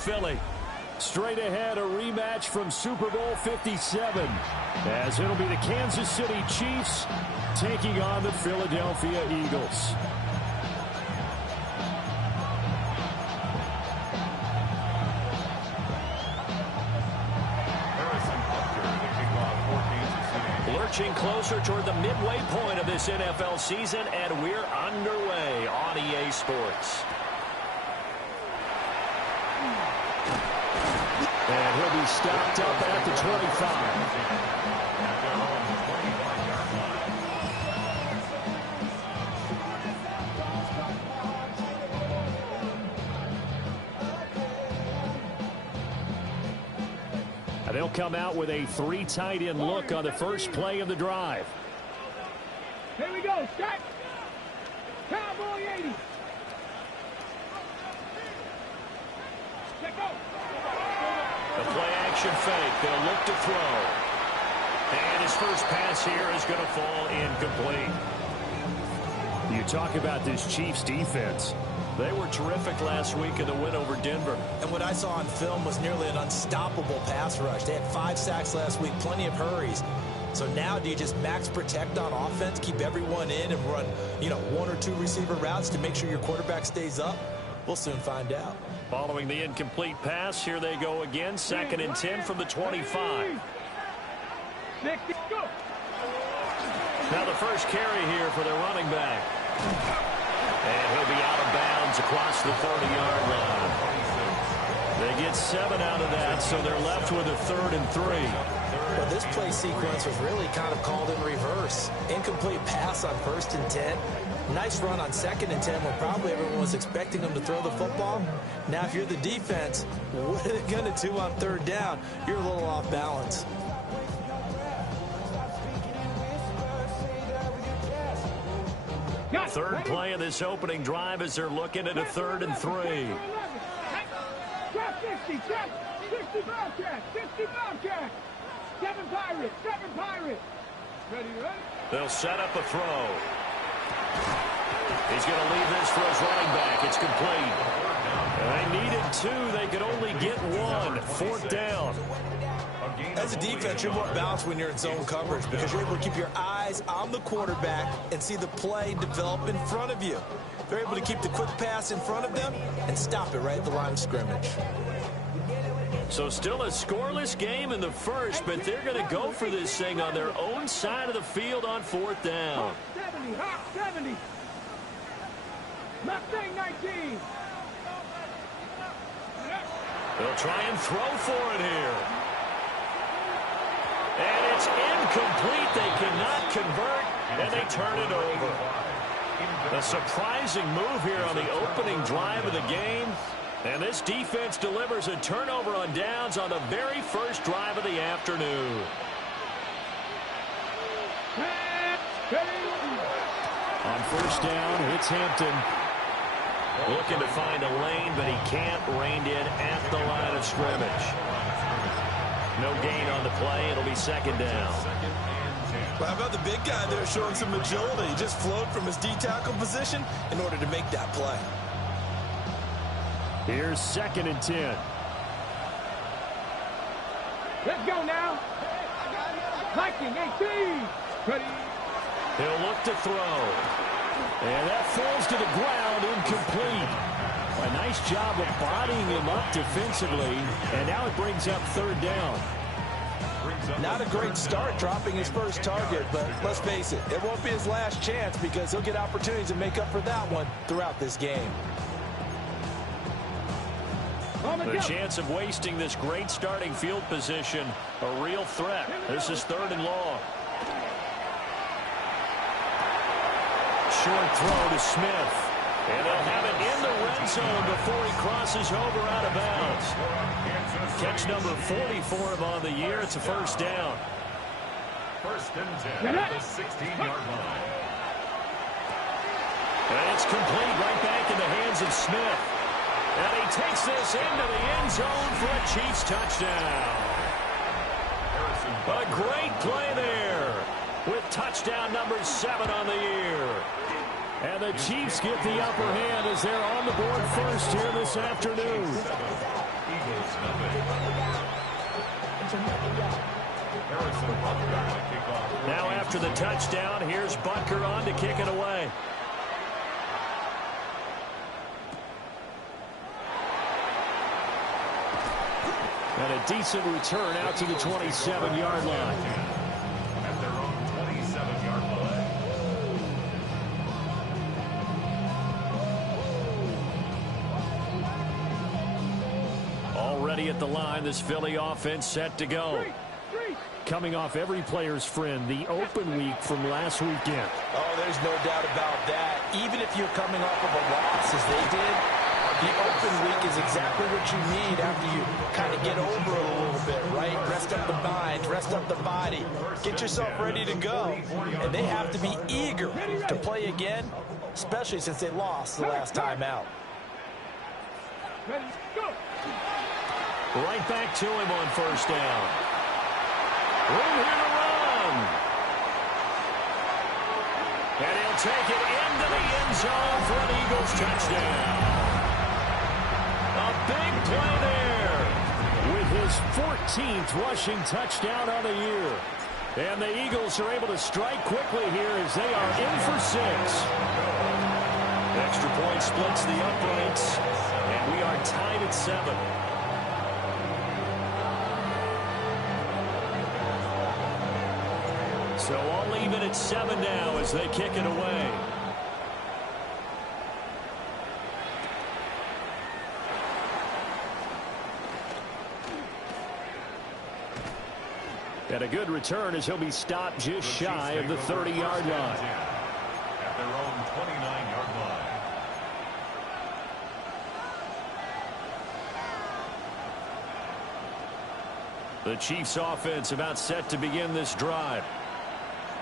Philly. Straight ahead, a rematch from Super Bowl 57, as it'll be the Kansas City Chiefs taking on the Philadelphia Eagles. Lurching closer toward the midway point of this NFL season, and we're underway on EA Sports. And he'll be stopped up at the 25. They'll come out with a 3 tight end look on the first play of the drive. Here we go, set. Cowboy 80. Let go. The play action fake. They'll look to throw. And his first pass here is going to fall incomplete. You talk about this Chiefs defense. They were terrific last week in the win over Denver. And what I saw on film was nearly an unstoppable pass rush. They had 5 sacks last week, plenty of hurries. So now do you just max protect on offense, keep everyone in, and run, 1 or 2 receiver routes to make sure your quarterback stays up? We'll soon find out. Following the incomplete pass, here they go again. 2nd and 10 from the 25. Now the first carry here for their running back. And he'll be out of bounds across the 30-yard line. They get 7 out of that, so they're left with a 3rd and 3. Well, this play sequence was really kind of called in reverse. Incomplete pass on 1st and 10. Nice run on 2nd and 10 when probably everyone was expecting them to throw the football. Now, if you're the defense, what are they going to do on 3rd down? You're a little off balance. Third play of this opening drive as they're looking at a 3rd and 3. 60 Bobcat, 60 Bobcat. 7 Pirates. Ready? They'll set up a throw. He's going to leave this for his running back. It's complete. They needed 2. They could only get 1. 4th down. As a defense, you're more balanced when you're in zone coverage because you're able to keep your eyes on the quarterback and see the play develop in front of you. They're able to keep the quick pass in front of them and stop it right at the line of scrimmage. So still a scoreless game in the first, but they're going to go for this thing on their own side of the field on 4th down. 70. Mustang 19. They'll try and throw for it here. And it's incomplete. They cannot convert, and they turn it over. A surprising move here on the opening drive of the game. And this defense delivers a turnover on downs on the very first drive of the afternoon. On 1st down, it's Hampton. Looking to find a lane, but he can't. Reined in at the line of scrimmage. No gain on the play. It'll be 2nd down. Well, how about the big guy there showing some agility? He just flowed from his D-tackle position in order to make that play. Here's 2nd and 10. Let's go now. Viking 18. Ready? He'll look to throw. And that falls to the ground, incomplete. A nice job of bodying him up defensively, and now it brings up 3rd down. Not a great start dropping his first target, but let's face it, it won't be his last chance because he'll get opportunities to make up for that one throughout this game. The chance of wasting this great starting field position, a real threat. This is 3rd and long. Short throw to Smith. And they'll have it in the red zone before he crosses over out of bounds. Catch number 40 for him on the year. It's a 1st down. 1st and 10 at the 16-yard line. And it's complete right back in the hands of Smith. And he takes this into the end zone for a Chiefs touchdown. A great play there with touchdown number 7 on the year. And the Chiefs get the upper hand as they're on the board first here this afternoon. after the touchdown, here's Butker on to kick it away. And a decent return out to the 27-yard line. At their own 27-yard line. Already at the line, this Philly offense set to go. Coming off every player's friend, the open week from last weekend. Oh, there's no doubt about that. Even if you're coming off of a loss as they did, the open week is exactly what you need after you kind of get over it a little bit, right? Rest up the mind, rest up the body, get yourself ready to go. And they have to be eager to play again, especially since they lost the last time out. Ready, go. Right back to him on first down. Room here to run. And he'll take it into the end zone for an Eagles touchdown. A big play there with his 14th rushing touchdown on the year. And the Eagles are able to strike quickly here as they are in for 6. Extra point splits the uprights, and we are tied at 7. So all even at 7 now as they kick it away. And a good return as he'll be stopped just shy of the 30-yard line. At their own 29-yard line. The Chiefs offense about set to begin this drive.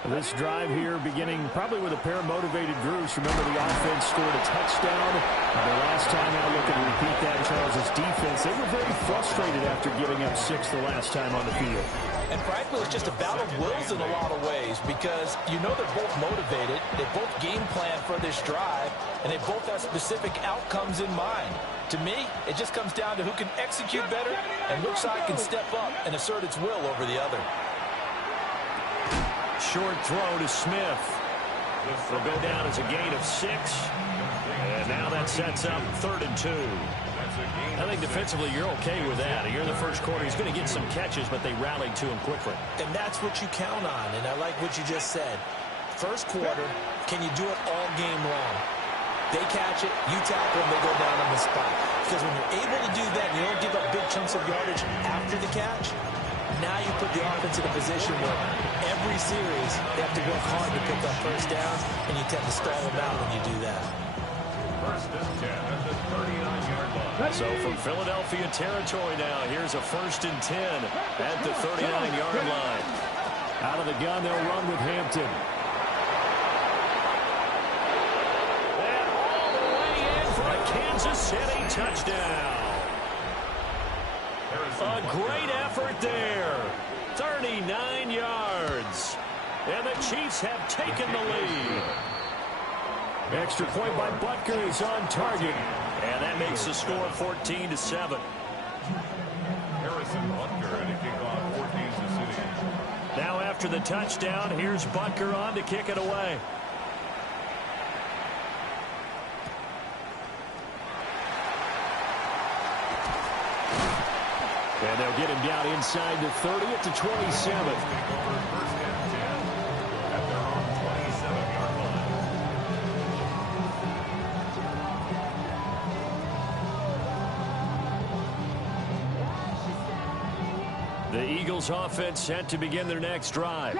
This drive here beginning probably with a pair of motivated groups. Remember, the offense scored a touchdown. The last time out, looking to repeat that, Charles' defense, they were very frustrated after giving up 6 the last time on the field. And frankly, it's just a battle of wills in a lot of ways because you know they're both motivated. They both game plan for this drive, and they both have specific outcomes in mind. To me, it just comes down to who can execute better and which side can step up and assert its will over the other. Short throw to Smith. Will go down as a gain of 6. And now that sets up 3rd and 2. I think defensively you're okay with that. You're in the first quarter. He's going to get some catches, but they rallied to him quickly. And that's what you count on, and I like what you just said. First quarter, can you do it all game long? They catch it, you tackle them, they go down on the spot. Because when you're able to do that and you don't give up big chunks of yardage after the catch, now you put the offense in a position where every series they have to work hard to pick up first downs, and you tend to stall them out when you do that. First and 10 at the 39-yard line. So from Philadelphia territory now, here's a 1st and 10 at the 39-yard line. Out of the gun, they'll run with Hampton. And all the way in for a Kansas City touchdown. A great effort there. 39 yards. And the Chiefs have taken the lead. Extra point by Butker is on target. And that makes the score 14-7. Harrison Butker at a kickoff for Kansas City. Now after the touchdown, here's Butker on to kick it away. And they'll get him down inside the 30 at the 27. The Eagles offense set to begin their next drive.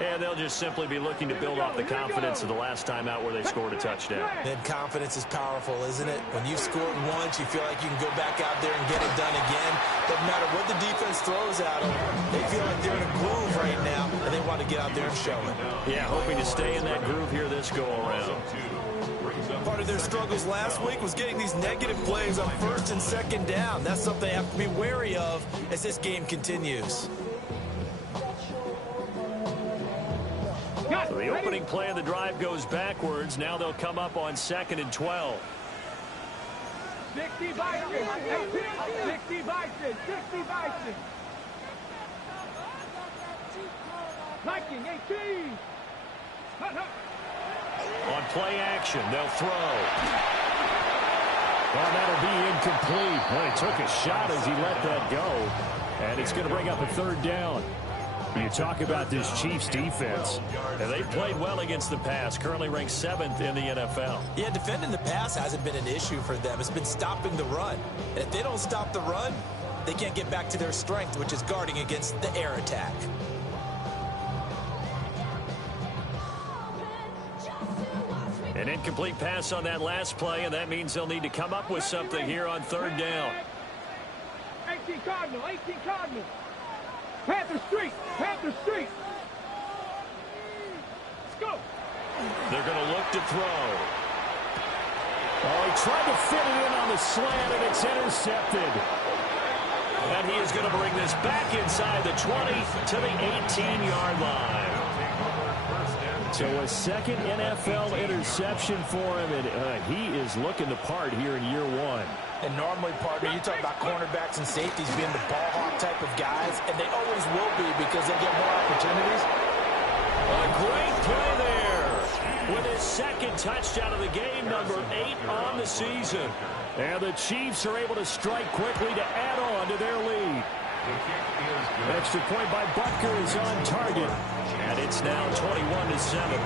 And they'll just simply be looking to build off the confidence of the last time out where they scored a touchdown. Then confidence is powerful, isn't it? When you've scored once, you feel like you can go back out there and get it done again. Doesn't matter what the defense throws at them. They feel like they're in a groove right now, and they want to get out there and show it. Yeah, hoping to stay in that groove here this go-around. Part of their struggles last week was getting these negative plays on 1st and 2nd down. That's something they have to be wary of as this game continues. So the opening play of the drive goes backwards. Now they'll come up on 2nd and 12. 60 Bison, 60 Bison, 60 Bison. Liking 18. Hut, hut. On play action, they'll throw. Well, that'll be incomplete. Well, he took a shot as he let that go. And it's going to bring up a third down. You talk about this Chiefs defense. And they played well against the pass, currently ranked 7th in the NFL. Yeah, defending the pass hasn't been an issue for them. It's been stopping the run. And if they don't stop the run, they can't get back to their strength, which is guarding against the air attack. An incomplete pass on that last play, and that means they'll need to come up with something here on third down. 18 Cardinal, 18 Cardinal. Panther Street, Panther Street. Let's go. They're going to look to throw. Oh, he tried to fit it in on the slant, and it's intercepted. And he is going to bring this back inside the 20 to the 18-yard line. So a second NFL interception for him, and he is looking the part here in year one. And normally, partner, you talk about cornerbacks and safeties being the ball hawk type of guys, and they always will be because they get more opportunities. A great play there with his second touchdown of the game, number 8 on the season. And the Chiefs are able to strike quickly to add on to their lead. Extra point by Butker is on target. And it's now 21-7.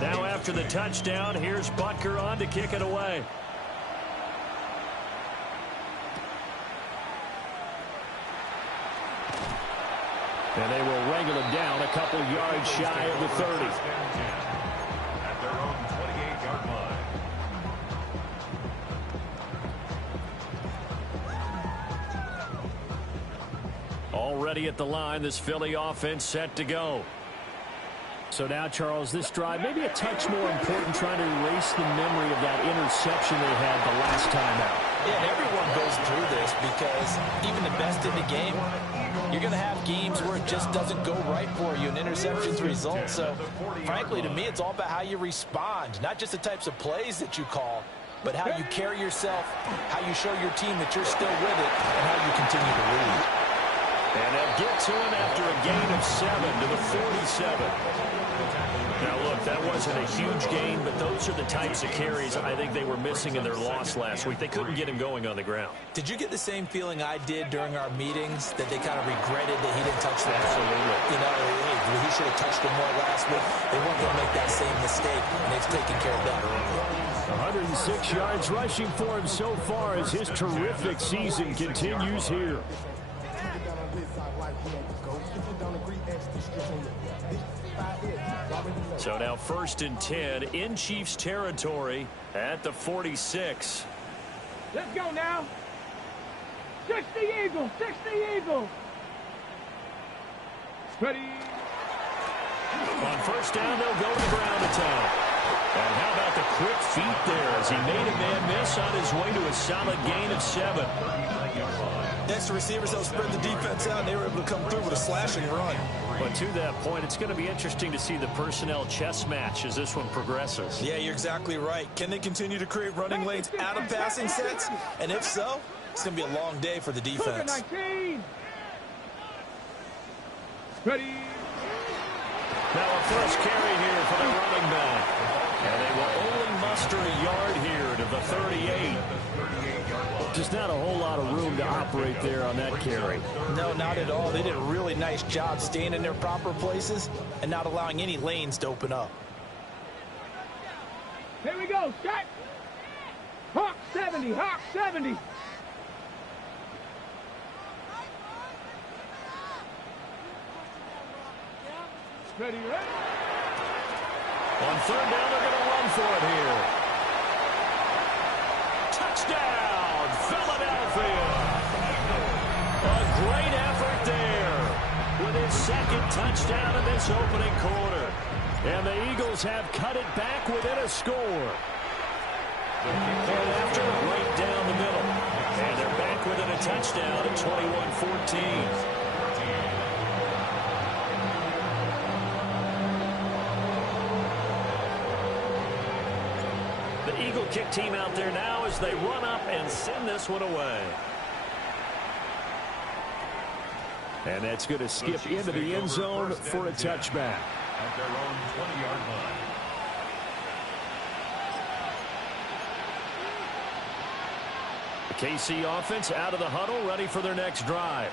Now after the touchdown, here's Butker on to kick it away. And they will wrangle him down a couple yards shy of the 30. At their own 28-yard line. Already at the line, this Philly offense set to go. So now, Charles, this drive maybe a touch more important, trying to erase the memory of that interception they had the last time out. Yeah, and everyone goes through this because even the best in the game, you're going to have games where it just doesn't go right for you, and interceptions result. So, frankly, to me, it's all about how you respond, not just the types of plays that you call, but how you carry yourself, how you show your team that you're still with it, and how you continue to lead. And they'll get to him after a gain of 7 to the 47. Now, look, that wasn't a huge gain, but those are the types of carries I think they were missing in their loss last week. They couldn't get him going on the ground. Did you get the same feeling I did during our meetings, that they kind of regretted that he didn't touch the ball? Absolutely. You know, he should have touched him more last week. They weren't going to make that same mistake, and they've taken care of that early. 106 yards rushing for him so far as his terrific season continues here. So now 1st and 10 in Chiefs territory at the 46. Let's go now. 60 Eagles, 60 Eagles. Ready. On 1st down, they'll go to the ground attack. And how about the quick feet there as he made a man miss on his way to a solid gain of 7. Next to receivers, they'll spread the defense out, and they were able to come through with a slashing run. But to that point, it's going to be interesting to see the personnel chess match as this one progresses. Yeah, you're exactly right. Can they continue to create running lanes out of passing sets? And if so, it's going to be a long day for the defense. 19. Ready. Now a first carry here for the running back. And they will only muster a yard here to the 38. Just not a whole lot of room to operate there on that carry. No, not at all. They did a really nice job staying in their proper places and not allowing any lanes to open up. Here we go, Scott. Hawk 70, Hawk 70. Ready, ready. On 3rd down, they're going to run for it here. Touchdown, Philadelphia. A great effort there with his 2nd touchdown in this opening quarter. And the Eagles have cut it back within a score. And after, right down the middle. And they're back within a touchdown at 21-14. The Eagle kick team out there now as they run up and send this one away. And that's going to skip into the end zone for a touchback. At their own 20-yard line. The KC offense out of the huddle, ready for their next drive.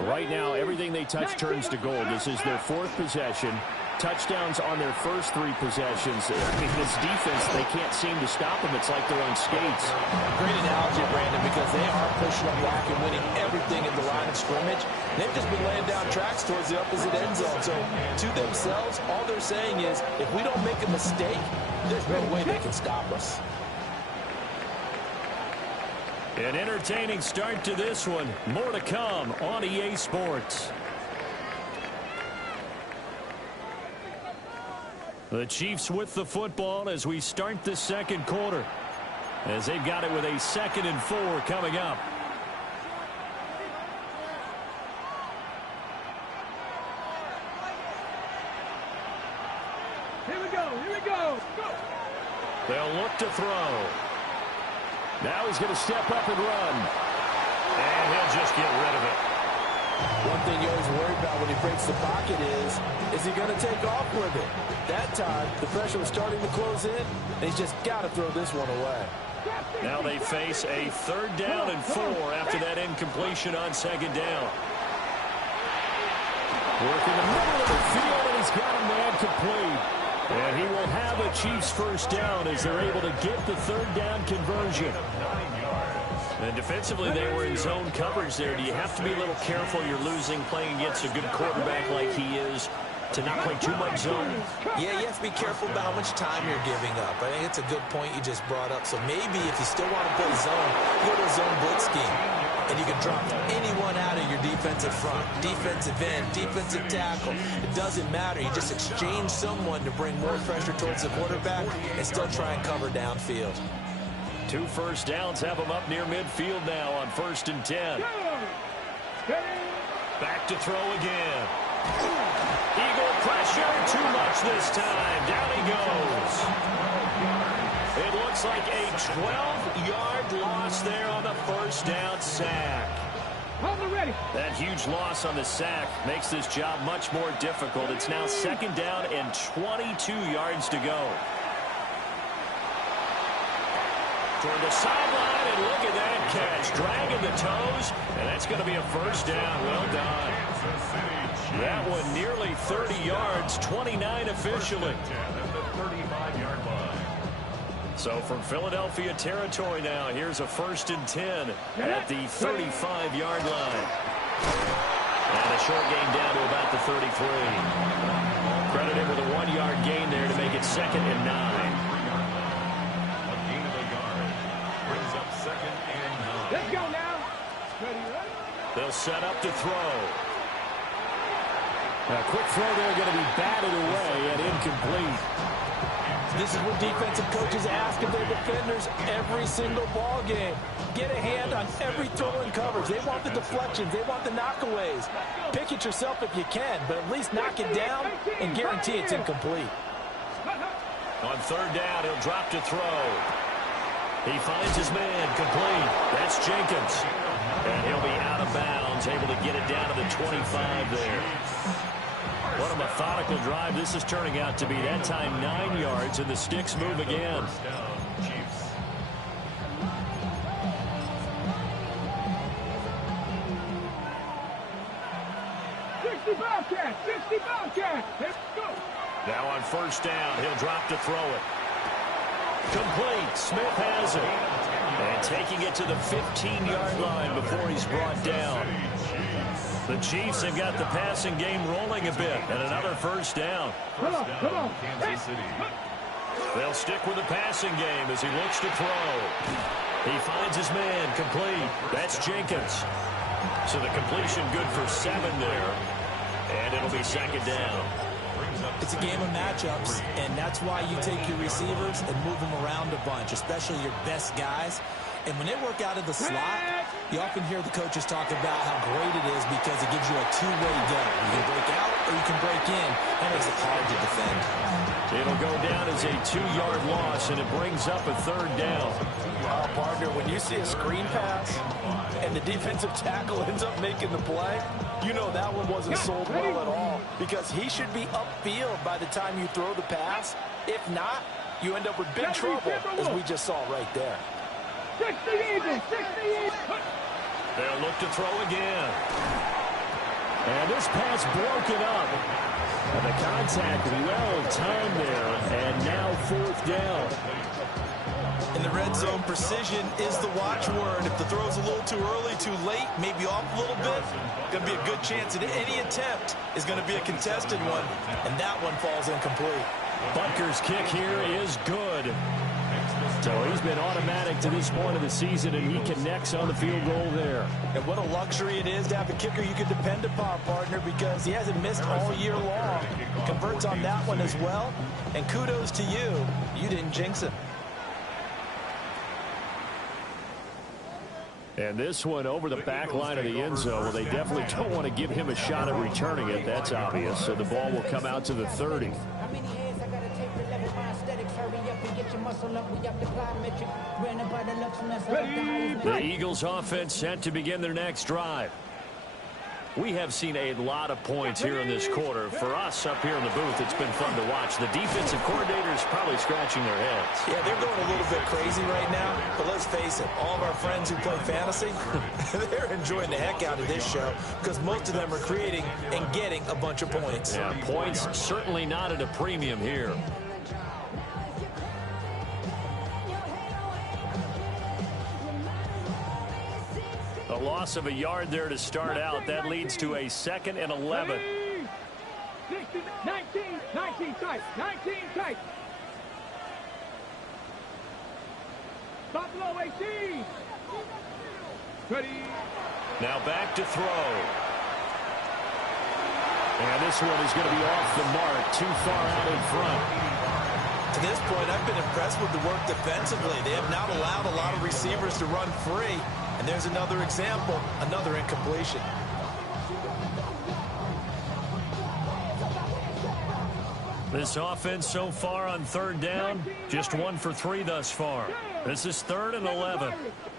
Right now, everything they touch turns to gold. This is their fourth possession. Touchdowns on their first three possessions. I mean, this defense, they can't seem to stop them. It's like they're on skates. Great analogy, Brandon, because they are pushing them back and winning everything at the line of scrimmage. They've just been laying down tracks towards the opposite end zone. So, to themselves, all they're saying is, if we don't make a mistake, there's no way they can stop us. An entertaining start to this one. More to come on EA Sports. The Chiefs with the football as we start the second quarter, as they've got it with a 2nd and 4 coming up. Here we go. Here we go. Go. They'll look to throw. Now he's going to step up and run. And he'll just get rid of it. One thing you always worry about when he breaks the pocket is he going to take off with it? That time, the pressure was starting to close in, and he's just got to throw this one away. Now they face a 3rd down and 4 after that incompletion on 2nd down. Working the middle of the field, and he's got a man complete. And he will have a Chiefs first down as they're able to get the 3rd down conversion. And defensively, they were in zone coverage there. Do you have to be a little careful? You're losing playing against a good quarterback like he is to not play too much zone. Yeah, you have to be careful about how much time you're giving up. I think it's a good point you just brought up. So maybe if you still want to play zone, go to a zone blitz scheme. And you can drop anyone out of your defensive front, defensive end, defensive tackle. It doesn't matter. You just exchange someone to bring more pressure towards the quarterback and still try and cover downfield. 2 first downs have them up near midfield now on 1st and 10. Back to throw again. Eagle pressure, too much this time. Down he goes. It looks like a 12-yard loss there on the 1st down sack. That huge loss on the sack makes this job much more difficult. It's now 2nd down and 22 yards to go. Toward the sideline, and look at that catch. Dragging the toes, and that's going to be a 1st down. Well done. That one nearly 30 yards, 29 officially. So from Philadelphia territory now, here's a 1st and 10 at the 35-yard line. And a short gain down to about the 33. Credited with a 1-yard gain there to make it 2nd and 9. Let's go now. Ready, right? They'll set up to throw. A quick throw there going to be batted away and incomplete. This is what defensive coaches ask of their defenders every single ball game. Get a hand on every throw in coverage. They want the deflections. They want the knockaways. Pick it yourself if you can, but at least knock it down and guarantee it's incomplete. On 3rd down, he'll drop to throw. He finds his man complete. That's Jenkins. And he'll be out of bounds, able to get it down to the 25 there. What a methodical drive this is turning out to be. That time 9 yards, and the sticks move again. 60 Bobcat. 60 Bobcat. Let's go. Now on 1st down, he'll drop to throw it. Complete. Smith has it. And taking it to the 15-yard line before he's brought down. The Chiefs have got the passing game rolling a bit, and another 1st down. Come on. Kansas City. They'll stick with the passing game as he looks to throw. He finds his man complete. That's Jenkins. So the completion good for 7 there. And it'll be 2nd down. It's a game of matchups, and that's why you take your receivers and move them around a bunch, especially your best guys. And when they work out of the slot, You often hear the coaches talk about how great it is because it gives you a two-way go. You can break out or you can break in. That makes it hard to defend. It'll go down as a 2-yard loss, and it brings up a 3rd down. Partner, when you see a screen pass and the defensive tackle ends up making the play, you know that one wasn't sold well at all because he should be upfield by the time you throw the pass. If not, you end up with big trouble, as we just saw right there. 60 Eagles, 60 Eagles. They'll look to throw again. And this pass broken up. And the contact well timed there, and now 4th down. In the red zone, precision is the watchword. If the throw's a little too early, too late, maybe off a little bit, going to be a good chance that any attempt is going to be a contested one, and that one falls incomplete. Butker's kick here is good. So he's been automatic to this point of the season, and he connects on the field goal there. And what a luxury it is to have a kicker you can depend upon, partner, because he hasn't missed all year long. Converts on that one as well, and kudos to you. You didn't jinx him. And this one over the back line of the end zone. Well, they definitely don't want to give him a shot at returning it. That's obvious. So the ball will come out to the 30. The Eagles offense set to begin their next drive. We have seen a lot of points here in this quarter. For us up here in the booth, it's been fun to watch. The defensive coordinators probably scratching their heads. Yeah, they're going a little bit crazy right now. But let's face it, all of our friends who play fantasy, they're enjoying the heck out of this show because most of them are creating and getting a bunch of points. Yeah, points certainly not at a premium here. A loss of a yard there to start out. That leads to a 2nd and 11. 19 tight, 19 tight. Buffalo 18. Ready. Now back to throw. And this one is going to be off the mark, too far out in front. To this point, I've been impressed with the work defensively. They have not allowed a lot of receivers to run free. And there's another example, another incompletion. This offense so far on 3rd down, just 1 for 3 thus far. This is 3rd and 11.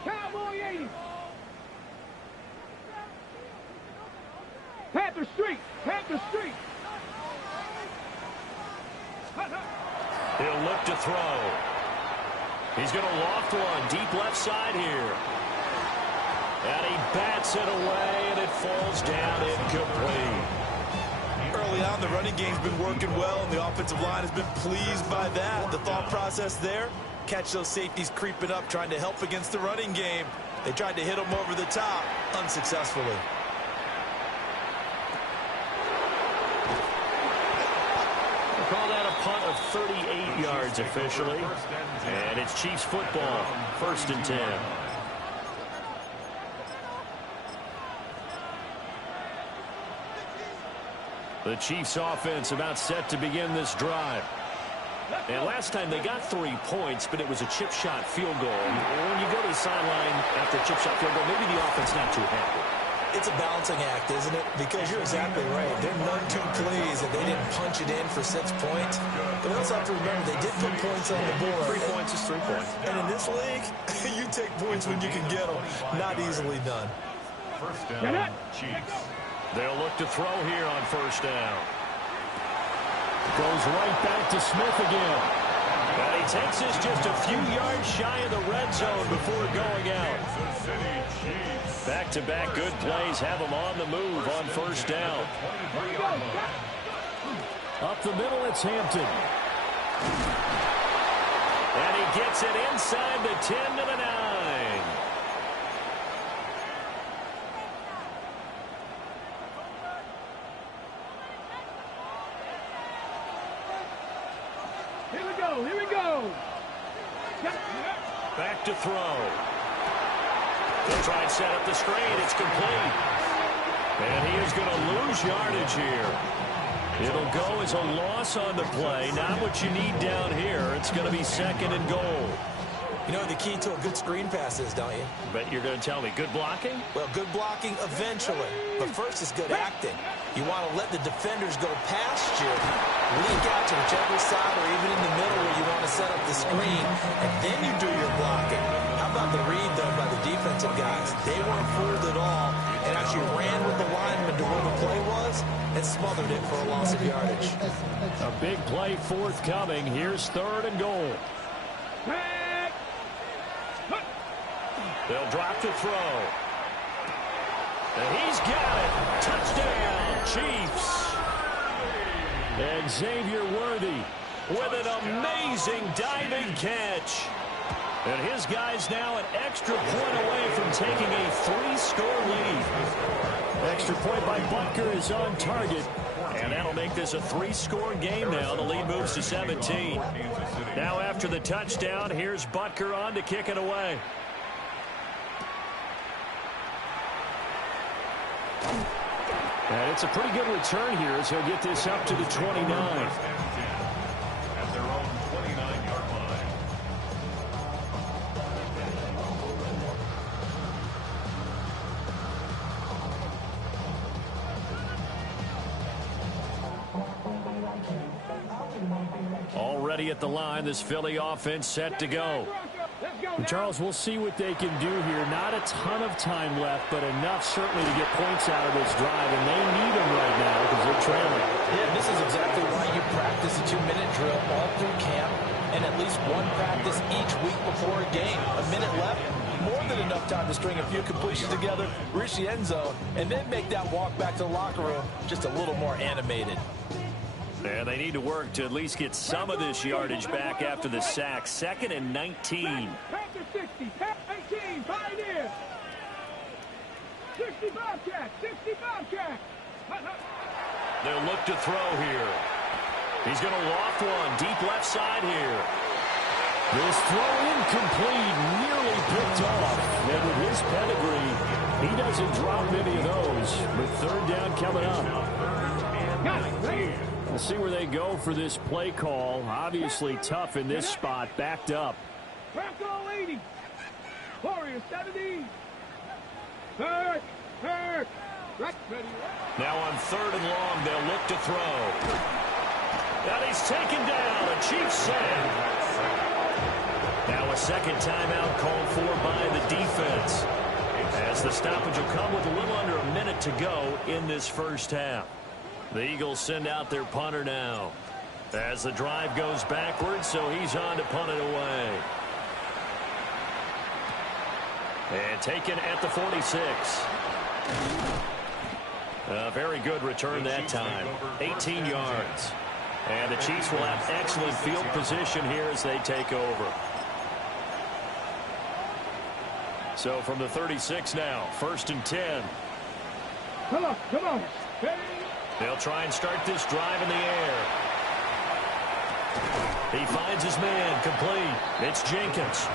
Cowboy 80. Panther Street, Panther Street. He'll look to throw. He's going to loft one deep left side here. And he bats it away, and it falls down incomplete. Early on, the running game's been working well, and the offensive line has been pleased by that. The thought process there, catch those safeties creeping up, trying to help against the running game. They tried to hit them over the top, unsuccessfully. We'll call that a punt of 38 yards officially. And it's Chiefs football, 1st and 10. The Chiefs offense about set to begin this drive. And last time they got 3 points, but it was a chip shot field goal. When you go to the sideline after a chip shot field goal, maybe the offense not too happy. It's a balancing act, isn't it? Because you're exactly right. They're none too pleased that they didn't punch it in for 6 points. But we also have to remember they did put points on the board. 3 points is 3 points. And in this league, you take points when you can get them. Not easily done. 1st down, Chiefs. They'll look to throw here on 1st down. Goes right back to Smith again. And he takes this just a few yards shy of the red zone before going out. Back-to-back good plays have him on the move on 1st down. Up the middle, it's Hampton. And he gets it inside the 10 to the 9. Here we go. Back to throw. They'll try and set up the screen. It's complete. And he is going to lose yardage here. It'll go as a loss on the play. Not what you need down here. It's going to be 2nd and goal. You know the key to a good screen pass is, don't you? Bet you're going to tell me good blocking? Well, good blocking eventually. But first is good acting. You want to let the defenders go past you, leak out to whichever side or even in the middle where you want to set up the screen, and then you do your blocking. How about the read, though, by the defensive guys? They weren't fooled at all and actually ran with the lineman to where the play was and smothered it for a loss of yardage. A big play forthcoming. Here's 3rd and goal. They'll drop to throw. And he's got it. Touchdown, Chiefs. And Xavier Worthy with an amazing diving catch. And his guy's now an extra point away from taking a 3-score lead. Extra point by Butker is on target. And that'll make this a 3-score game now. The lead moves to 17. Now after the touchdown, here's Butker on to kick it away. And it's a pretty good return here as he'll get this up to the 29. At their own 29-yard line. Already at the line, this Philly offense set to go. And Charles, we'll see what they can do here. Not a ton of time left, but enough certainly to get points out of this drive, and they need them right now because they're trailing. Yeah, this is exactly why you practice a 2-minute drill all through camp and at least one practice each week before a game. A minute left, more than enough time to string a few completions together, reach the end zone, and then make that walk back to the locker room just a little more animated. And they need to work to at least get some of this yardage back after the sack. 2nd and 19. Panther 60, 18, Pioneer. 65 catch, 65 catch. They'll look to throw here. He's going to loft one deep left side here. This throw incomplete, nearly picked off. And with his pedigree, he doesn't drop any of those. But 3rd down coming up. Got it, ready. We'll see where they go for this play call. Obviously tough in this spot, backed up. Franco 80. Warrior 70. Third. Right, ready. Now on 3rd and long, they'll look to throw. And he's taken down. A Chiefs sack. Now a 2nd timeout called for by the defense, as the stoppage will come with a little under a minute to go in this first half. The Eagles send out their punter now as the drive goes backwards, so he's on to punt it away. And taken at the 46. A very good return that time. 18 yards. And the Chiefs will have excellent field position here as they take over. So from the 36 now, 1st and 10. Come on. Ready. They'll try and start this drive in the air. He finds his man, complete. It's Jenkins.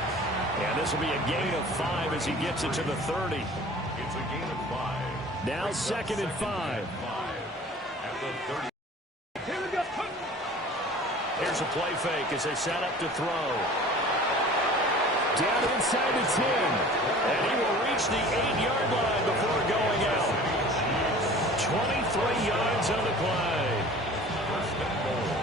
And this will be a gain of 5 as he gets it to the 30. It's a gain of 5. Now 2nd and 5. At the 30. Here we go. Here's a play fake as they set up to throw. Down inside the 10. And he will reach the 8-yard line before going out. 23 yards on the play.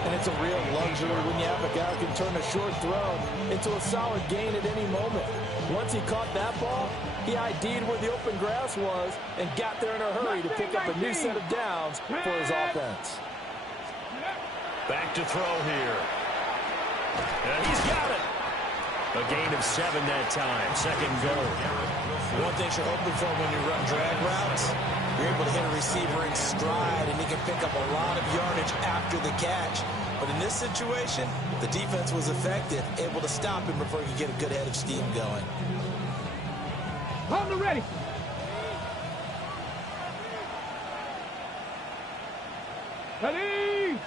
And it's a real luxury when you have a guy who can turn a short throw into a solid gain at any moment. Once he caught that ball, he ID'd where the open grass was and got there in a hurry to pick up a new set of downs for his offense. Back to throw here. And he's got it. A gain of 7 that time. 2nd goal. One thing you're hoping for when you run drag routes, you're able to hit a receiver in stride, and he can pick up a lot of yardage after the catch. But in this situation, the defense was effective, able to stop him before he could get a good head of steam going. On the ready. Ready.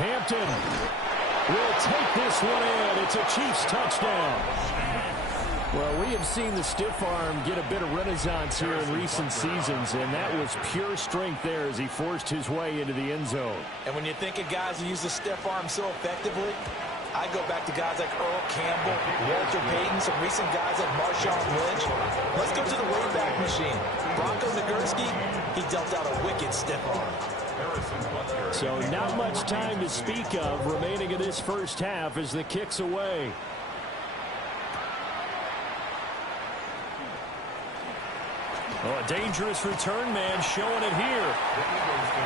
Hampton will take this one in. It's a Chiefs touchdown. Well, we have seen the stiff arm get a bit of renaissance here in recent seasons, and that was pure strength there as he forced his way into the end zone. And when you think of guys who use the stiff arm so effectively, I go back to guys like Earl Campbell, Walter Payton, some recent guys like Marshawn Lynch. Let's go to the Wayback Machine. Bronco Nagurski, he dealt out a wicked stiff arm. So not much time to speak of remaining in this first half as the kick's away. Oh, a dangerous return man showing it here.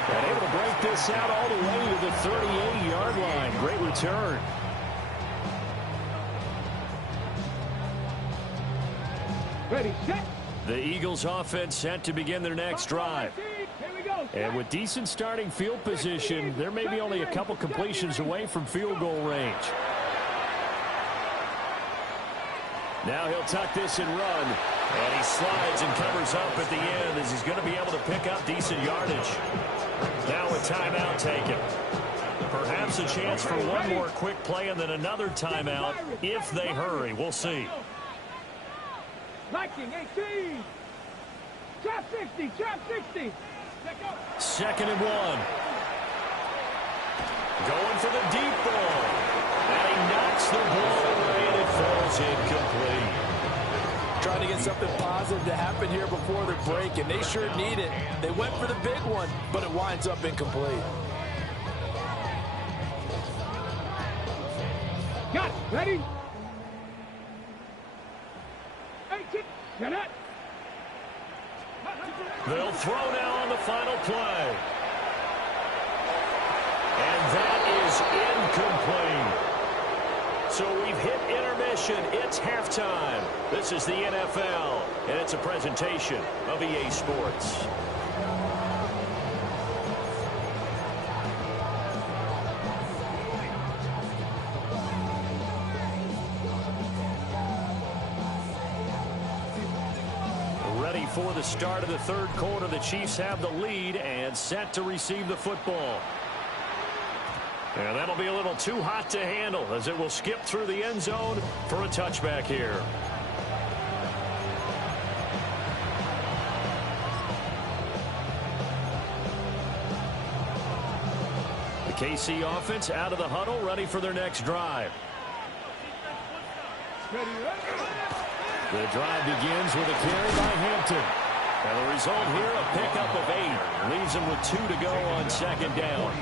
And able to break this out all the way to the 38-yard line. Great return. Ready, set. The Eagles offense set to begin their next drive. Here we go. And with decent starting field position, they're maybe only a couple completions away from field goal range. Now he'll tuck this and run. And he slides and covers up at the end as he's going to be able to pick up decent yardage. Now a timeout taken. Perhaps a chance for one more quick play and then another timeout if they hurry. We'll see. Liking 18. Chop 60. Chop 60. 2nd and 1. Going for the deep ball. And he knocks the ball away and it falls incomplete. Trying to get something positive to happen here before the break, and they sure need it. They went for the big one, but it winds up incomplete. Got it. Ready? 18. Get it. They'll throw now on the final play. And that is incomplete. So we've hit intermission. It's halftime. This is the NFL, and it's a presentation of EA Sports. Ready for the start of the third quarter. The Chiefs have the lead and set to receive the football. And that'll be a little too hot to handle as it will skip through the end zone for a touchback here. The KC offense out of the huddle, ready for their next drive. The drive begins with a carry by Hampton. And the result here, a pickup of 8. Leaves them with 2 to go on 2nd down.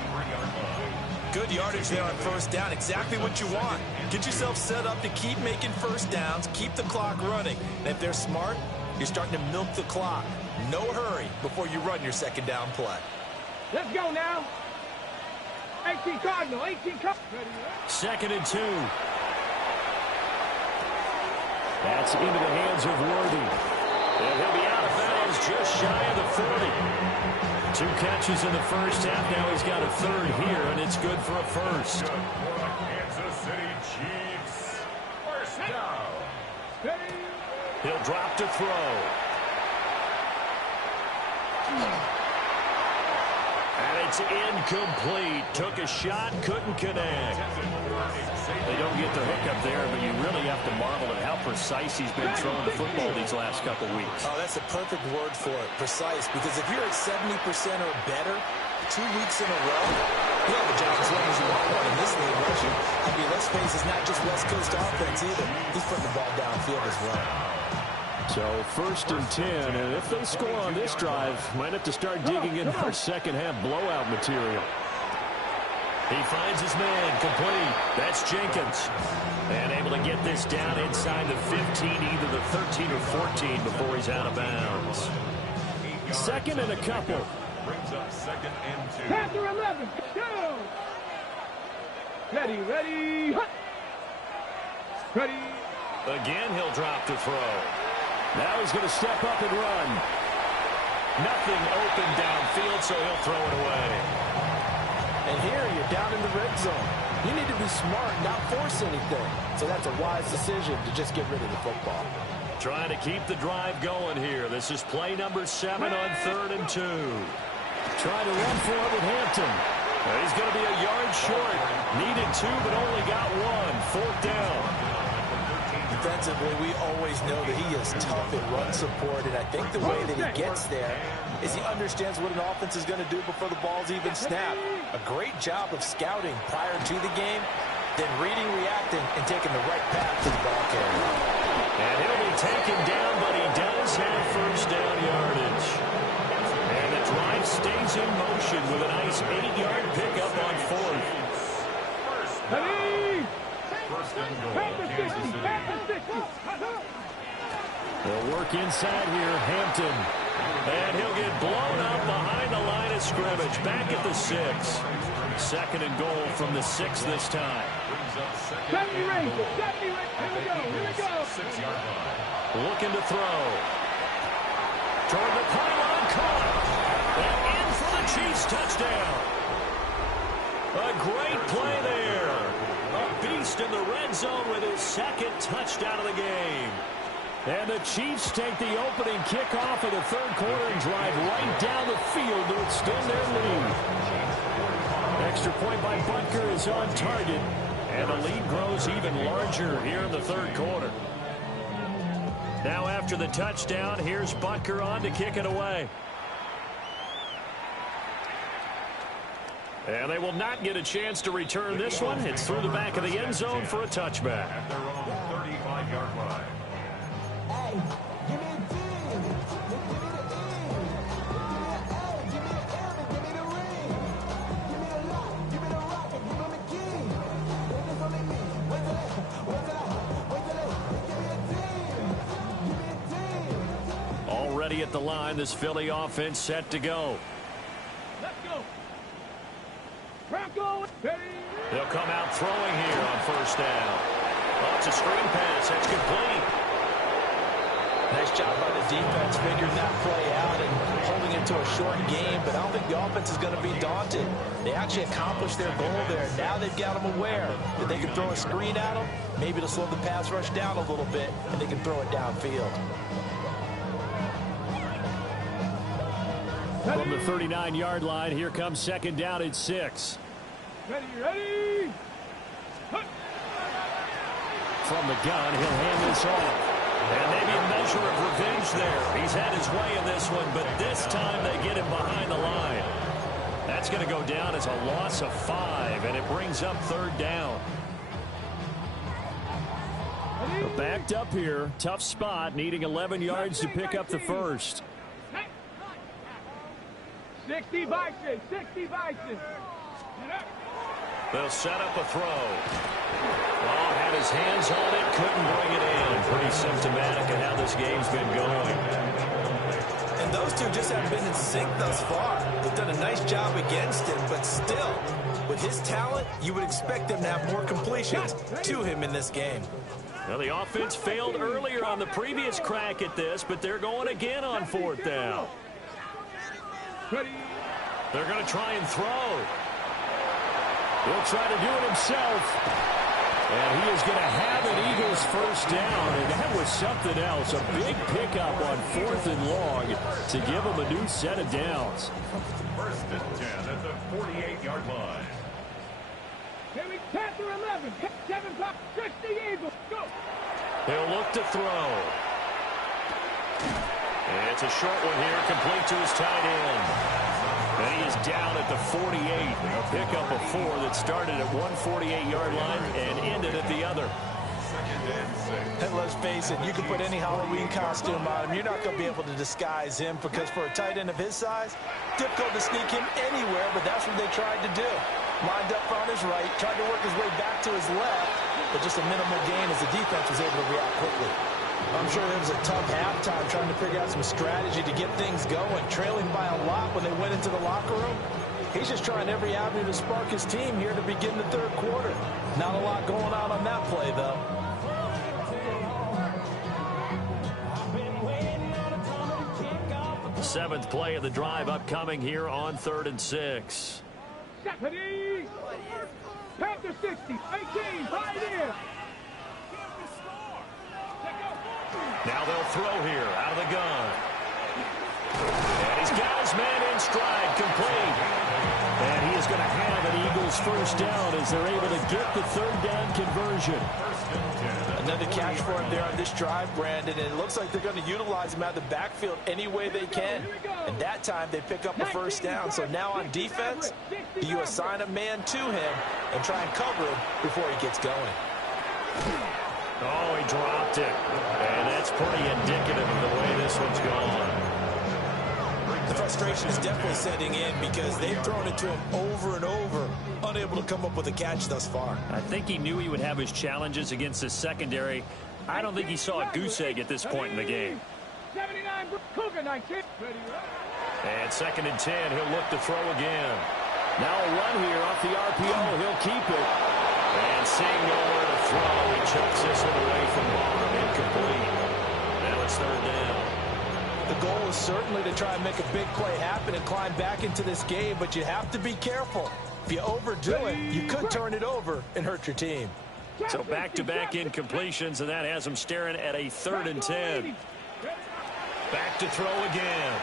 Good yardage there on first down. Exactly what you want. Get yourself set up to keep making first downs, keep the clock running. And if they're smart, you're starting to milk the clock. No hurry before you run your 2nd down play. Let's go now. 18 Cardinal. 18 Cardinal. 2nd and 2. That's into the hands of Worthy. And he'll be out of bounds just shy of the 40. 2 catches in the first half. Now he's got a 3rd here, and it's good for a first. Kansas City Chiefs. First down. He'll drop to throw. And it's incomplete. Took a shot, couldn't connect. They don't get the hook up there, but you really have to marvel at how precise he's been throwing the football these last couple weeks. Oh, that's a perfect word for it, precise, because if you're at 70% or better 2 weeks in a row, you have a job as long as you want one in this league, don't you? I mean, let's face it, it's not just West Coast offense either. He's putting the ball downfield as well. So 1st and 10, and if they score on this drive, might have to start digging in our second half blowout material. He finds his man, complete. That's Jenkins. And able to get this down inside the 15, either the 13 or 14 before he's out of bounds. 2nd and a couple. Brings up 2nd and 2. Panther 11. Go. Ready, ready. Hut. Ready. Again, he'll drop to throw. Now he's going to step up and run. Nothing open downfield, so he'll throw it away. And here you're down in the red zone. You need to be smart, not force anything. So that's a wise decision to just get rid of the football. Trying to keep the drive going here. This is play number 7 on 3rd and 2. Trying to run for it with Hampton. He's going to be a yard short. Needed 2, but only got 1. 4th down. Defensively, we always know that he is tough in run support, and I think the way that he gets there is he understands what an offense is going to do before the ball's even snapped. A great job of scouting prior to the game, then reading, reacting, and taking the right path to the ball carrier. And he'll be taken down, but he does have first down yardage. And the drive stays in motion with a nice 8-yard pickup on fourth. Ready? First and goal. Panther 60, Kansas City. Panther 60. They'll work inside here, Hampton. And he'll get blown up behind the line of scrimmage. Back at the 6. Second and goal from the 6 this time. 70 Rangers, 70 Rangers. Here we go, here we go. 6-yard line. Looking to throw. Toward the pylon, caught. And in for the Chiefs touchdown. A great play there. A beast in the red zone with his second touchdown of the game. And the Chiefs take the opening kickoff of the third quarter and drive right down the field to extend their lead. Extra point by Butker is on target. And the lead grows even larger here in the third quarter. Now after the touchdown, here's Butker on to kick it away. And they will not get a chance to return this one. It's through the back of the end zone for a touchback. At their own 35-yard line. Already at the line, this Philly offense set to go. Let's go. Bronco, ready? They'll come out throwing here on first down. Oh, it's a screen pass. That's complete. Nice job by the defense figuring that play out and holding it to a short game, but I don't think the offense is going to be daunted. They actually accomplished their goal there. Now they've got them aware that they can throw a screen at them, maybe to slow the pass rush down a little bit, and they can throw it downfield. From the 39-yard line, here comes second down at 6. Ready, ready? From the gun, he'll hand this off. And maybe a measure of revenge there. He's had his way in this one, but this time they get him behind the line. That's going to go down as a loss of 5, and it brings up third down. Backed up here. Tough spot, needing 11 yards to pick up the first. 60 Bison, 60 Bison. They'll set up a throw. Oh, had his hands on it, couldn't bring it in. Pretty symptomatic of how this game's been going. And those two just haven't been in sync thus far. They've done a nice job against him, but still, with his talent, you would expect them to have more completions to him in this game. Now, the offense failed earlier on the previous crack at this, but they're going again on fourth down. They're going to try and throw. He'll try to do it himself. And he is going to have an Eagles first down. And that was something else. A big pickup on 4th and long to give him a new set of downs. First and 10 at the 48-yard line. Here we Panther 11. 7 pop. 60 Eagles. Go. He'll look to throw. And it's a short one here, complete to his tight end. And he is down at the 48. A pickup of 4 that started at 148-yard line and ended at the other. And let's face it, you can put any Halloween costume on him. You're not going to be able to disguise him because for a tight end of his size, difficult to sneak him anywhere, but that's what they tried to do. Lined up on his right, tried to work his way back to his left, but just a minimal gain as the defense was able to react quickly. I'm sure there was a tough halftime trying to figure out some strategy to get things going, trailing by a lot when they went into the locker room. He's just trying every avenue to spark his team here to begin the third quarter. Not a lot going on that play, though. Seventh play of the drive upcoming here on 3rd and 6. Stephanie. Panther 60. 18. Right in. Now they'll throw here out of the gun. And he's got his man in stride, complete. And he is going to have an Eagles first down as they're able to get the third down conversion. A Another catch for him there on this drive, Brandon, and it looks like they're going to utilize him out of the backfield any way they can. And that time, they pick up a first down. So now on defense, do you assign a man to him and try and cover him before he gets going? Oh, he dropped it. And that's pretty indicative of the way this one's gone. The frustration is definitely setting in because they've thrown it to him over and over, unable to come up with a catch thus far. I think he knew he would have his challenges against the secondary. I don't think he saw a goose egg at this point in the game. 79, Cougar 19. And 2nd and 10, he'll look to throw again. Now a run here off the RPO. He'll keep it. And seeing nowhere to throw, he chucks this one away from Barr. Incomplete. Now it's 3rd down. The goal is certainly to try and make a big play happen and climb back into this game, but you have to be careful. If you overdo it, you could turn it over and hurt your team. So back-to-back incompletions, and that has him staring at a 3rd and 10. Back to throw again.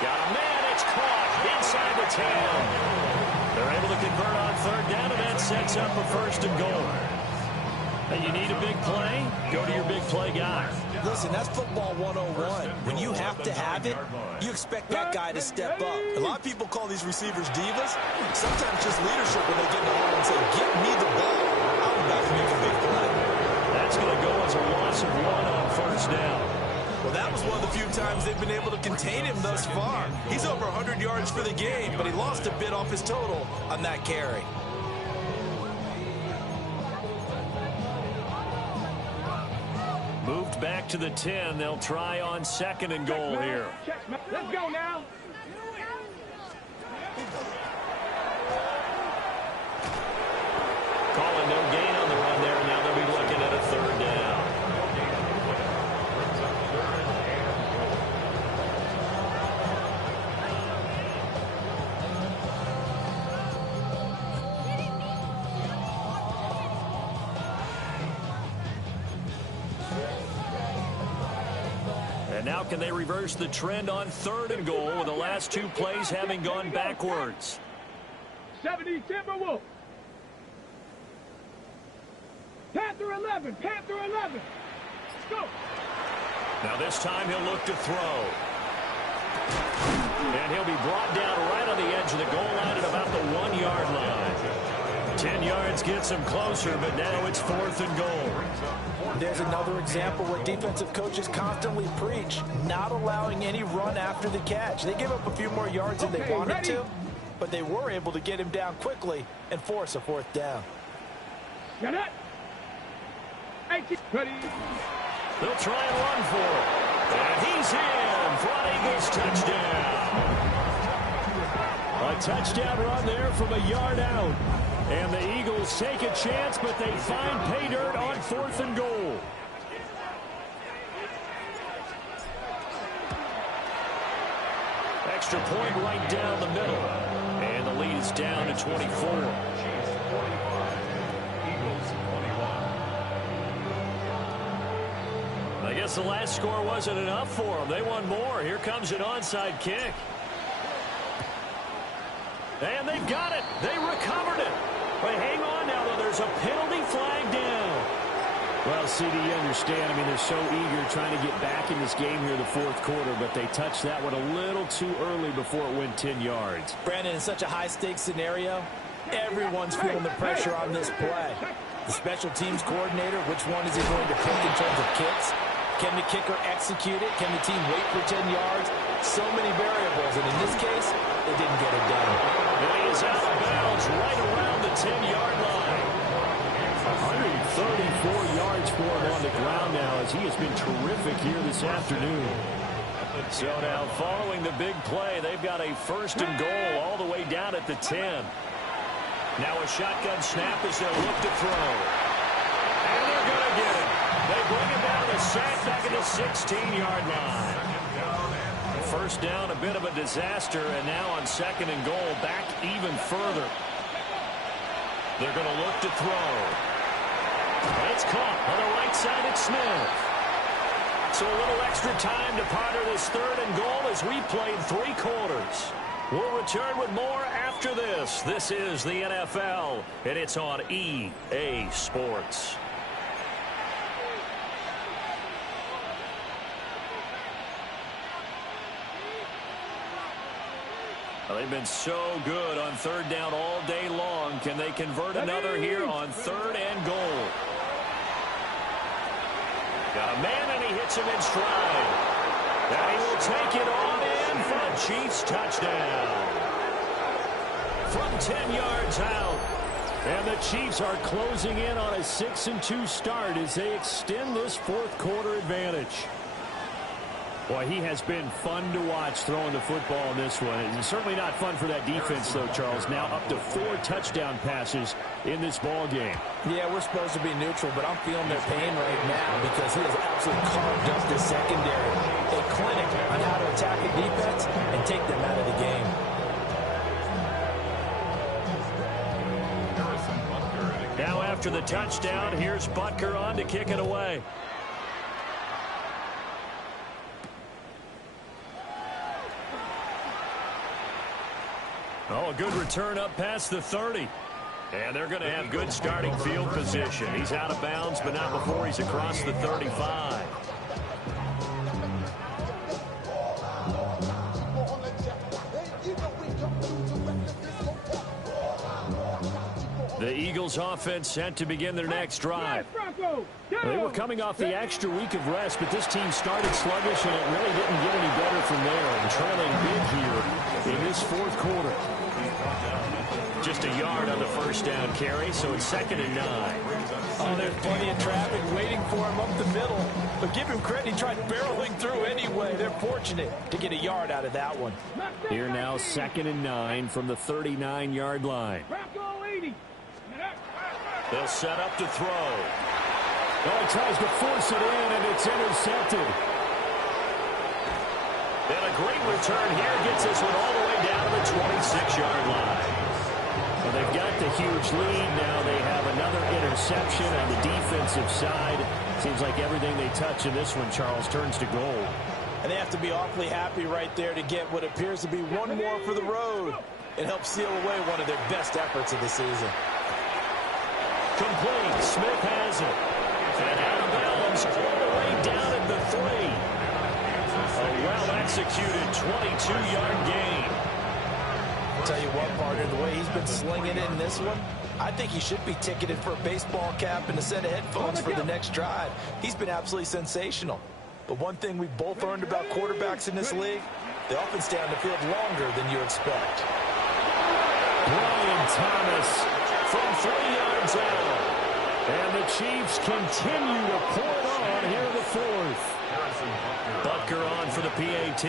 Got a man, it's caught inside the 10. They're able to convert on 3rd down, and that sets up a 1st and goal. Hey, you need a big play? Go to your big play guy. Listen, that's football 101. When you have to have it, you expect that guy to step up. A lot of people call these receivers divas. Sometimes just leadership when they get in the hole and say, get me the ball. I'm about to make a big play. That's going to go as a loss of 1 on 1st down. Well, that was one of the few times they've been able to contain him thus far. He's over 100 yards for the game, but he lost a bit off his total on that carry. Moved back to the 10. They'll try on 2nd and goal here. Let's go now. Calling no gain on the run there, and now they'll be looking at a 3rd down. And now can they reverse the trend on 3rd and goal with the last 2 plays having gone backwards? 70 Timberwolves. Panther 11. Panther 11. Let's go. Now this time he'll look to throw. And he'll be brought down right on the edge of the goal line at about the 1-yard line. 10 yards gets him closer, but now it's 4th and goal. There's another example where defensive coaches constantly preach, not allowing any run after the catch. They give up a few more yards than they wanted to, but they were able to get him down quickly and force a 4th down. Get it. 18. Ready. They'll try and run for it. And he's in for an Eagles touchdown. A touchdown run there from a yard out. And the Eagles take a chance, but they find pay dirt on 4th and goal. Extra point right down the middle. And the lead is down to 24. I guess the last score wasn't enough for them. They won more. Here comes an onside kick. And they've got it. They recovered it. But hang on now, though. There's a penalty flag down. Well, CD, you understand. I mean, they're so eager trying to get back in this game here in the 4th quarter, but they touched that one a little too early before it went 10 yards. Brandon, in such a high-stakes scenario, everyone's feeling the pressure on this play. The special teams coordinator, which one is he going to pick in terms of kicks? Can the kicker execute it? Can the team wait for 10 yards? So many variables, and in this case, they didn't get it done. And he is out of bounds right around the 10-yard line. 134 yards for him on the ground now, as he has been terrific here this afternoon. So now following the big play, they've got a 1st and goal all the way down at the 10. Now a shotgun snap as they'll look to throw. And they're going to get it. They bring it down to sack back at the 16-yard line. 1st down, a bit of a disaster, and now on 2nd and goal, back even further. They're going to look to throw. It's caught on the right side at Smith. So a little extra time to ponder this 3rd and goal as we played 3 quarters. We'll return with more after this. This is the NFL, and it's on EA Sports. Well, they've been so good on third down all day long. Can they convert another here on third and goal? Got a man, and he hits him in stride. And he will take it on in for a Chiefs touchdown. From 10 yards out. And the Chiefs are closing in on a 6-2 start as they extend this fourth quarter advantage. Boy, he has been fun to watch throwing the football in this one. It's certainly not fun for that defense, though, Charles. Now up to 4 touchdown passes in this ball game. Yeah, we're supposed to be neutral, but I'm feeling their pain right now because he has absolutely carved up the secondary. A clinic on how to attack a defense and take them out of the game. Now after the touchdown, here's Butker on to kick it away. Oh, a good return up past the 30. And they're going to have good starting field position. He's out of bounds, but not before he's across the 35. The Eagles offense set to begin their next drive. They were coming off the extra week of rest, but this team started sluggish, and it really didn't get any better from there. And trailing big here in this fourth quarter. Just a yard on the first down carry, so it's 2nd and 9. Oh, there's plenty of traffic waiting for him up the middle. But give him credit, he tried barreling through anyway. They're fortunate to get a yard out of that one. Here now, 2nd and 9 from the 39-yard line. They'll set up to throw. Oh, he tries to force it in, and it's intercepted. And a great return here gets this one all the way down to the 26-yard line. Well, they've got the huge lead. Now they have another interception on the defensive side. Seems like everything they touch in this one, Charles, turns to gold. And they have to be awfully happy right there to get what appears to be one more for the road. It helps seal away one of their best efforts of the season. Complete. Smith has it. And out of bounds all the way down at the 3. A well-executed 22-yard gain. I'll tell you what, partner, the way he's been slinging it in this one, I think he should be ticketed for a baseball cap and a set of headphones for the next drive. He's been absolutely sensational. But one thing we've both learned about quarterbacks in this league, they often stay on the field longer than you expect. Brian Thomas from 3 yards out. And the Chiefs continue to pour it on here in the fourth. Butker on for the PAT.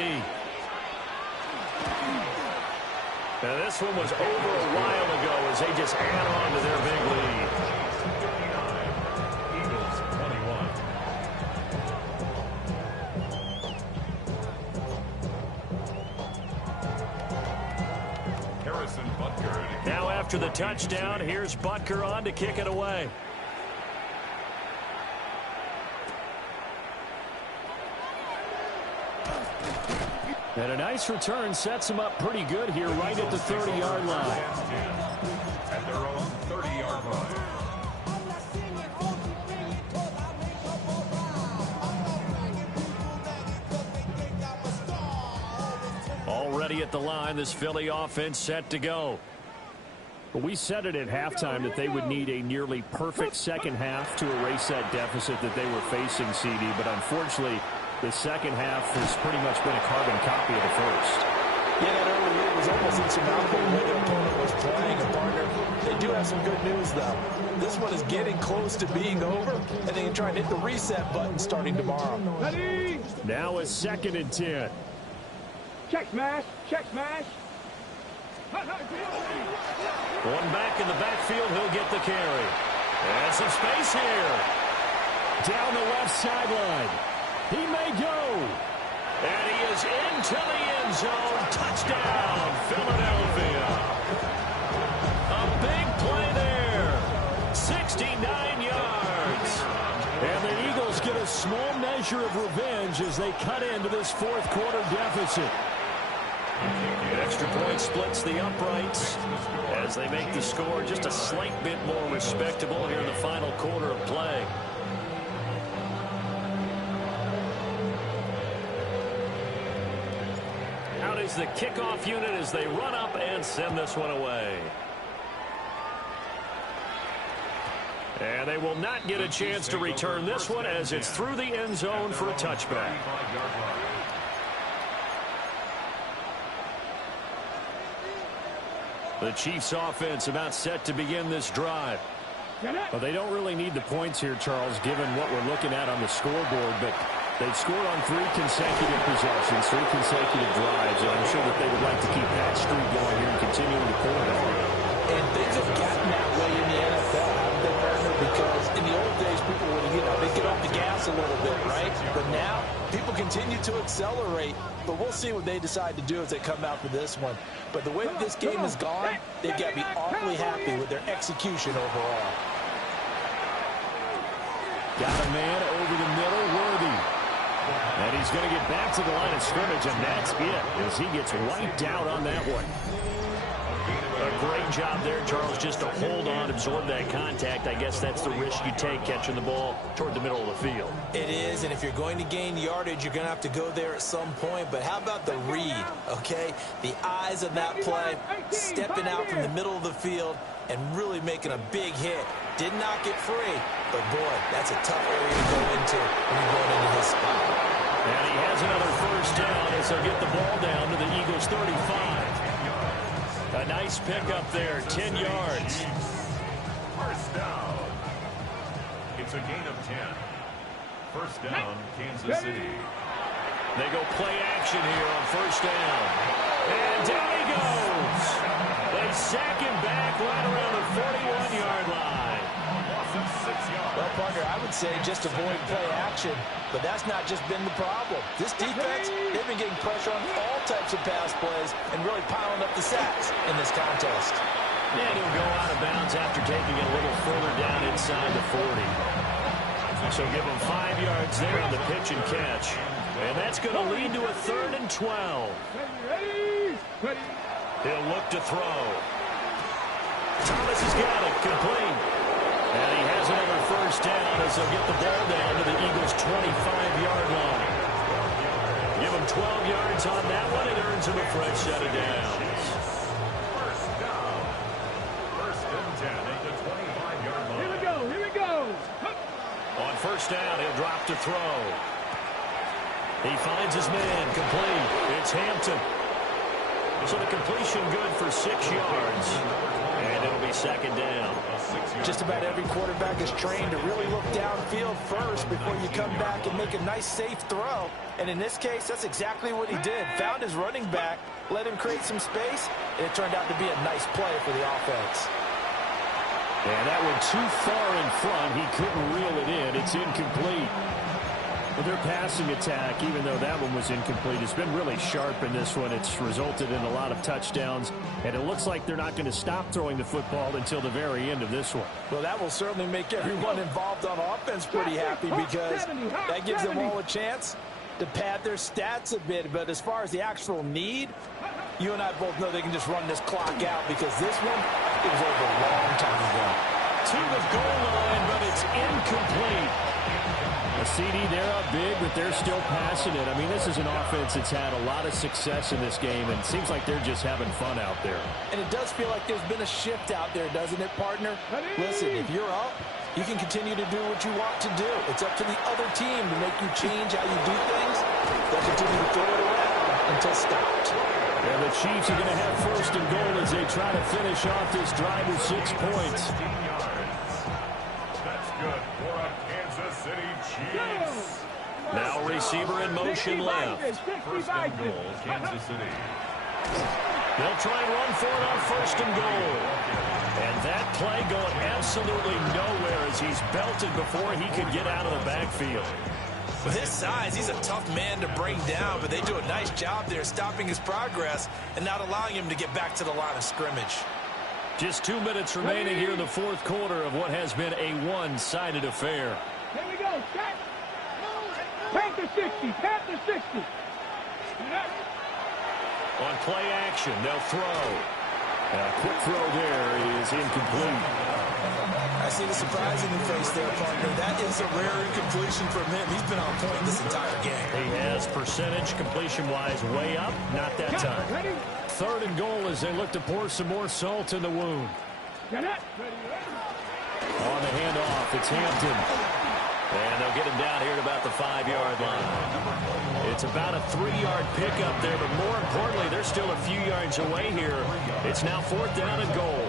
Now this one was over a while ago as they just add on to their big lead. Eagles 21. Harrison Butker. Now after the touchdown, here's Butker on to kick it away. And a nice return sets them up pretty good here right at the 30-yard line. At their own 30-yard line. Already at the line, this Philly offense set to go. Well, we said it at halftime that they would need a nearly perfect second half to erase that deficit that they were facing, CD. But unfortunately, the second half has pretty much been a carbon copy of the first. Yeah, that early lead was almost insurmountable the way their opponent was playing, a partner. They do have some good news, though. This one is getting close to being over, and they can try and hit the reset button starting tomorrow. Ready? Now a 2nd and 10. Check smash. Check smash. One back in the backfield, he'll get the carry. And some space here. Down the left sideline. He may go. And he is into the end zone. Touchdown, Philadelphia. A big play there. 69 yards. And the Eagles get a small measure of revenge as they cut into this fourth quarter deficit. Extra point splits the uprights as they make the score just a slight bit more respectable here in the final quarter of play. Out is the kickoff unit as they run up and send this one away. And they will not get a chance to return this one as it's through the end zone for a touchback. The Chiefs offense about set to begin this drive. Well, they don't really need the points here, Charles, given what we're looking at on the scoreboard, but they've scored on 3 consecutive possessions, 3 consecutive drives, and I'm sure that they would like to keep that streak going here and continuing to pull it on. And things have gotten that way in the NFL, haven't they, partner? Because in the old days, people would, they'd get off the gas a little bit, right? But now, people continue to accelerate, but we'll see what they decide to do as they come out for this one. But the way that this game has gone, they've got to be awfully happy with their execution overall. Got a man over the middle, Worthy. And he's going to get back to the line of scrimmage, and that's it, as he gets wiped out on that one. A great job there, Charles, just to hold on, absorb that contact. I guess that's the risk you take catching the ball toward the middle of the field. It is, and if you're going to gain yardage, you're going to have to go there at some point. But how about the read, okay? The eyes of that play, stepping out from the middle of the field and really making a big hit. Did not get free, but boy, that's a tough area to go into when you're going into his spot. And he has another first down as they'll get the ball down to the Eagles' 35. A nice pickup there, 10 yards. First down. It's a gain of 10. First down, Kansas City. They go play action here on first down. And down he goes. They sack him back right around the 41-yard line. Well, partner, I would say just avoid play action, but that's not just been the problem. This defense, they've been getting pressure on all types of pass plays and really piling up the sacks in this contest. And he'll go out of bounds after taking it a little further down inside the 40. So give him 5 yards there on the pitch and catch. And that's going to lead to a 3rd and 12. He'll look to throw. Thomas has got it, complete. And he has another first down as they'll get the ball down to the Eagles' 25-yard line. Give him 12 yards on that one. It earns him a fresh set of downs. First down. First and 10 at the 25-yard line. Here we go. On first down, he'll drop to throw. He finds his man, complete. It's Hampton. So the completion good for 6 yards. And it'll be 2nd down. Just about every quarterback is trained to really look downfield first before you come back and make a nice, safe throw. And in this case, that's exactly what he did. Found his running back, let him create some space, and it turned out to be a nice play for the offense. And that one too far in front. He couldn't reel it in. It's incomplete. Well, their passing attack, even though that one was incomplete, has been really sharp in this one. It's resulted in a lot of touchdowns, and it looks like they're not going to stop throwing the football until the very end of this one. Well, that will certainly make everyone involved on offense pretty happy because that gives them all a chance to pad their stats a bit. But as far as the actual need, you and I both know they can just run this clock out because this one, it was over a long time ago. To the goal line, but it's incomplete. A CD, they're up big, but they're still passing it. I mean, this is an offense that's had a lot of success in this game, and it seems like they're just having fun out there. And it does feel like there's been a shift out there, doesn't it, partner? Listen, if you're up, you can continue to do what you want to do. It's up to the other team to make you change how you do things. They'll continue to throw it around until stopped. And the Chiefs are going to have 1st and goal as they try to finish off this drive with 6 points. That's good for a Kansas City Chiefs. Now receiver in motion left. First and goal, Kansas City. They'll try and run for it on 1st and goal. And that play going absolutely nowhere as he's belted before he could get out of the backfield. With his size, he's a tough man to bring down, but they do a nice job there stopping his progress and not allowing him to get back to the line of scrimmage. Just 2 minutes remaining here in the 4th quarter of what has been a one-sided affair. Here we go. Panther 60. Panther 60. On play action. They'll throw. A quick throw there is incomplete. I see the surprise in your face there, partner. That is a rare incompletion from him. He's been on point this entire game. He has percentage completion-wise way up. Not that time. Third and goal as they look to pour some more salt in the wound. On the handoff, it's Hampton. And they'll get him down here at about the 5-yard line. It's about a 3-yard pickup there, but more importantly, they're still a few yards away here. It's now 4th down and goal.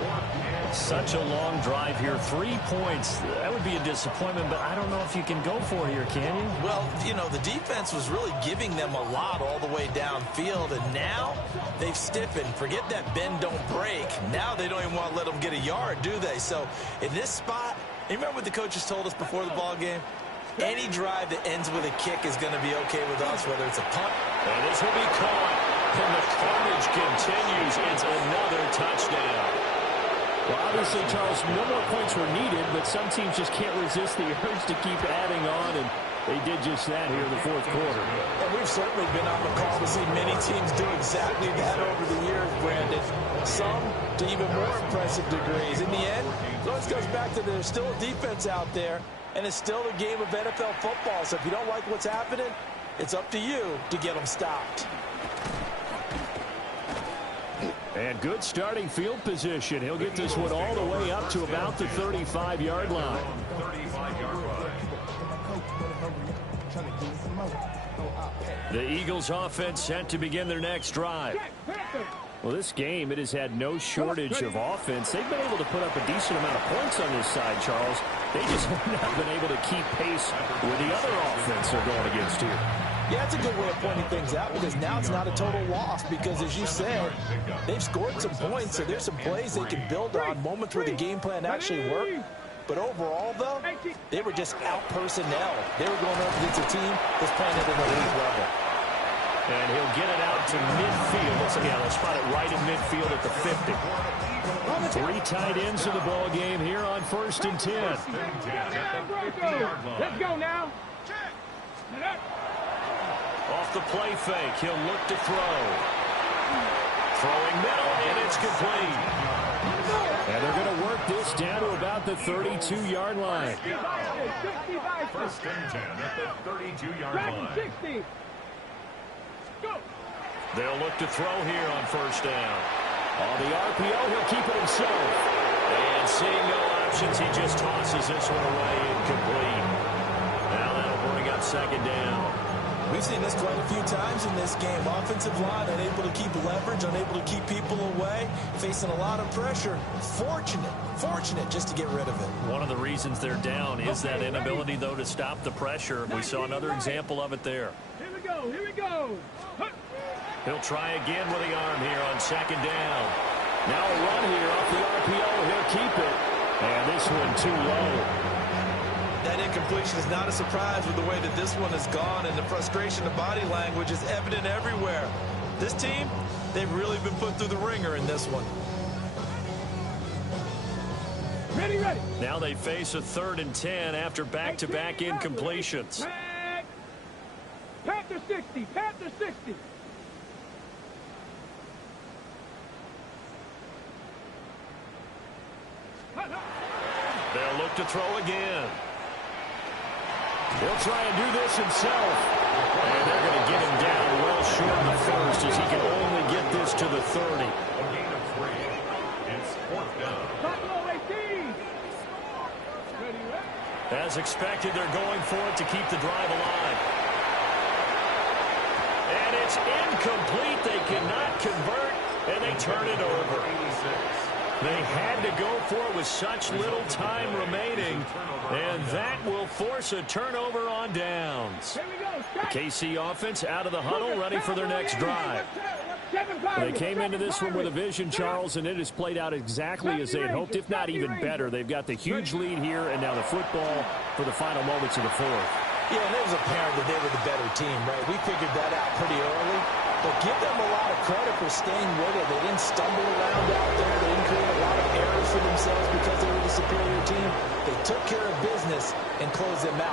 Such a long drive here. 3 points. That would be a disappointment, but I don't know if you can go for here, can you? Well, you know, the defense was really giving them a lot all the way downfield, and now they've stiffened. Forget that bend, don't break. Now they don't even want to let them get a yard, do they? So in this spot, you remember what the coaches told us before the ball game? Any drive that ends with a kick is going to be okay with us, whether it's a punt. And this will be caught. And the carnage continues. It's another touchdown. Well, obviously, Charles, no more points were needed, but some teams just can't resist the urge to keep adding on, and they did just that here in the 4th quarter. And we've certainly been on the call to see many teams do exactly that over the years, Brandon. Some to even more impressive degrees. In the end, it always goes back to there's still a defense out there, and it's still a game of NFL football. So if you don't like what's happening, it's up to you to get them stopped. And good starting field position. He'll get this one all the way up to about the 35-yard line. 35-yard line. The Eagles offense set to begin their next drive. Well, this game, it has had no shortage of offense. They've been able to put up a decent amount of points on this side, Charles. They just have not been able to keep pace with the other offense they're going against here. Yeah, that's a good way of pointing things out because now it's not a total loss because, as you said, they've scored some points, so there's some plays they can build on, moments where the game plan actually worked. But overall, though, they were just out-personnel. They were going up against a team that's playing at an elite level. And he'll get it out to midfield. They'll spot it right in midfield at the 50. 3 tight ends in the ball game here on 1st and 10. Let's go now. Off the play fake, he'll look to throw. Throwing middle, and it's complete. And they're going to work this down to about the 32-yard line. 1st and 10 at the 32-yard line. 60. Go. They'll look to throw here on 1st down. On the RPO, he'll keep it himself. And seeing no options, he just tosses this one away, incomplete. Now that'll bring up 2nd down. We've seen this quite a few times in this game. Offensive line unable to keep leverage, unable to keep people away, facing a lot of pressure. Fortunate just to get rid of it. One of the reasons they're down is that inability, though, to stop the pressure. We saw another example of it there. Here we go. Here we go. He'll try again with the arm here on 2nd down. Now a run here off the RPO. He'll keep it. And this one too low. That incompletion is not a surprise with the way that this one has gone, and the frustration of body language is evident everywhere. This team, they've really been put through the ringer in this one. Ready. Now they face a 3rd and 10 after back-to-back incompletions. Panther 60. Panther 60. They'll look to throw again. He'll try and do this himself. And they're going to get him down well short of the 1st as he can only get this to the 30. A gain of 3. It's 4th down. Buffalo 18. As expected, they're going for it to keep the drive alive. And it's incomplete. They cannot convert, and they turn it over. They had to go for it with such little time remaining, and that will force a turnover on downs. The KC offense out of the huddle, ready for their next drive. They came into this one with a vision, Charles, and it has played out exactly as they had hoped, if not even better. They've got the huge lead here, and now the football for the final moments of the 4th. Yeah, and it was apparent that they were the better team, right? We figured that out pretty early. But give them a lot of credit for staying with it. They didn't stumble around out there. They didn't create a lot of errors for themselves because they were the superior team. They took care of business and closed them out.